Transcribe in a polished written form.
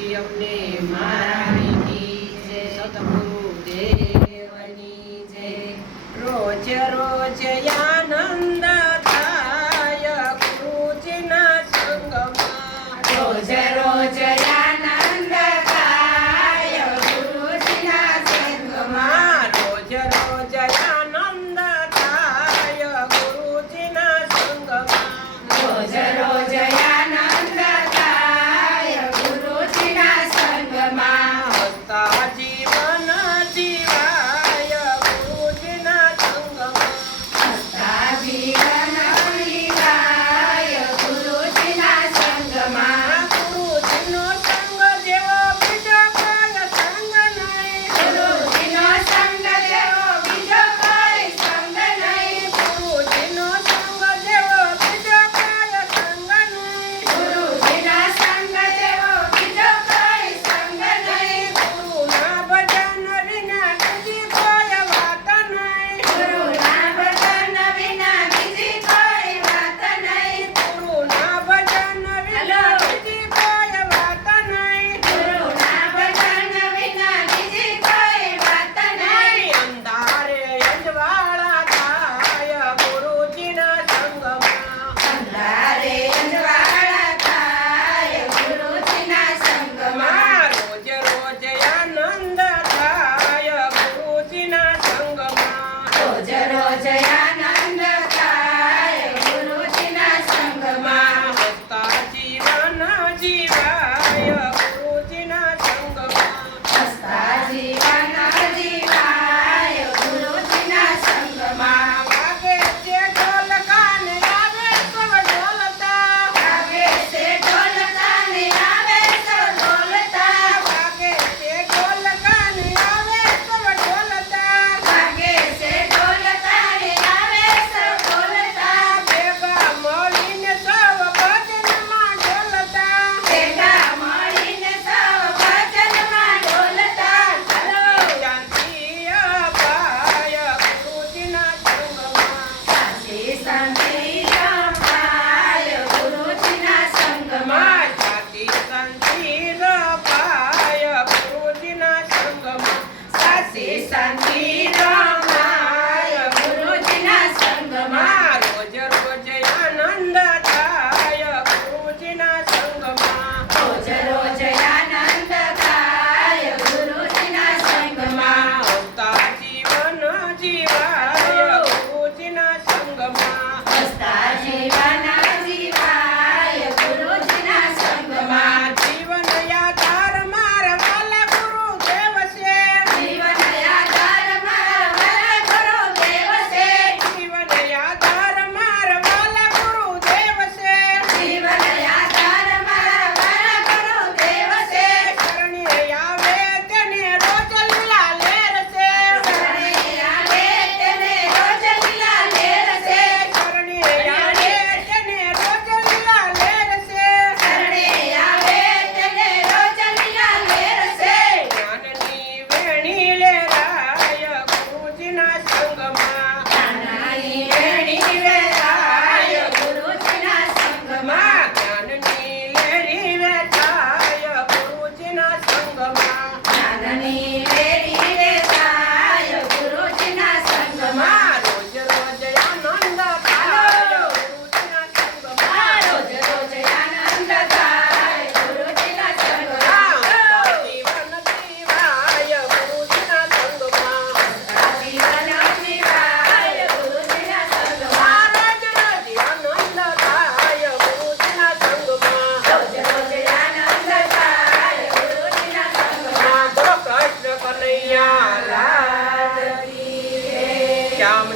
પછી અમને મારા કી જય સતગુરુ દેવની જય રોજ રોજ આનંદ થાય ગુરુજીના સંગમાં રોજ રોજ આનંદ થાય ગુરુજીના સંગમાં રોજ રોજ આનંદ થાય ગુરુજીના સંગમાં રોજ રોજ આનંદ થાય ગુરુજીના સંગમાં હસતા જીવન જીવાય ગુરુજીના સંગમાં હસતા જીવન જીવાય ગુરુજીના સંગમાં ગુરુજીનો સંગ જેવો બીજો કોઈ સંગ નહીં ગુરુજીનો સંગ જેવો બીજો કોઈ સંગ નહીં ગુરુજીનો સંગ જેવો બીજો કોઈ સંગ નહીં ગુરુજીના સંગ જેવો બીજો કોઈ સંગ નહીં ગુરુના ભજન વિના બીજી કોઈ વાત નહીં ગુરુના ભજન વિના બીજી કોઈ વાત નહીં ગુરુના ભજન વિના બીજી કોઈ વાત નહીં ગુરુના ભજન વિના બીજી કોઈ વાત નહીં અંધારે અંજવાળા થાય ગુરુજીના સંગમાં અંધારે અંજવાળા થાય ગુરુજીના સંગમાં રોજ રોજ આનંદ થાય ગુરુજીના સંગમાં રોજ રોજ આનંદ થાય ગુરુજીના સંગમાં હસતા જીવન જીવાય ગુરુજીના સંગમાં હસતા જીવન જીવાય ગુરુજીના સંગમાં વાગે છે ઢોલ કાને આવે સૌ ઢોલતા વાગે છે ઢોલ કાને આવે સૌ ઢોલતા વાગે છે ઢોલ કાને આવે સૌ ઢોલતા વાગે છે ઢોલ કાને આવે સૌ ઢોલતા ભેગા મળીને સૌ ભજનમાં ઢોલતા ભેગા મળીને સૌ ભજનમાં ઢોલતા ચાલો શાંતિ અપાય ગુરુજીના સંગમાં સાચી શાંતિ અપાય ગુરુજીના સંગમાં જાતિ શાંતિ અપાય ગુરુજીના સંગમાં સાચી શાંતિ અપાય ગુરુજીના સંગમાં રોજ રોજ આનંદ થાય ગુરુજીના સંગમાં રોજ રોજ આનંદ થાય ગુરુજીના સંગમાં હસતા જીવન જીવાય ગુરુજીના સંગમાં હસતા જીવન જીવાય ગુરુજીના સંગમાં જીવન યાદાર મારા વાલા ગુરુદેવ છે જીવન આધાર મારા ગુરુદેવ છે જીવન યાદાર મારા વાલા ગુરુદેવ છે જીવન આધાર મારા ગુરુદેવ છે શરણે આવે તેને રોજ લીલા લેર છે શરણે આવે તેને રોજ લીલા લેર છે શરણે આવે તેને રોજ લીલા લેર છે શરણે આવે તેને રોજ લીલા લેર છે જ્ઞાનની વેણી લેરાય ગુરુજીના સંગમાં જ્ઞાનની વેણી વેરાય ગુરુજીના સંગમાં જ્ઞાનની લેરી વેચાય ગુરુજીના સંગમાં જ્ઞાનની વેરી વેચાય ગુરુજીના સંગમાં રોજ રોજ આનંદ થાય ગુરુજીના સંગમાં રોજ રોજ આનંદ થાય ગુરુજીના સંગમાં જીવન જીવાય ગુરુજીના સંગમાં જીવન જીવાય ગુરુજીના સંગમાં રોજ રોજ આનંદ થાય ગુરુજીના સંગમાં રોજ રોજ આનંદ થાય ગુરુજીના સંગમાં બોલો કૃષ્ણ કનૈયા લાલ કી જય. શ્યામ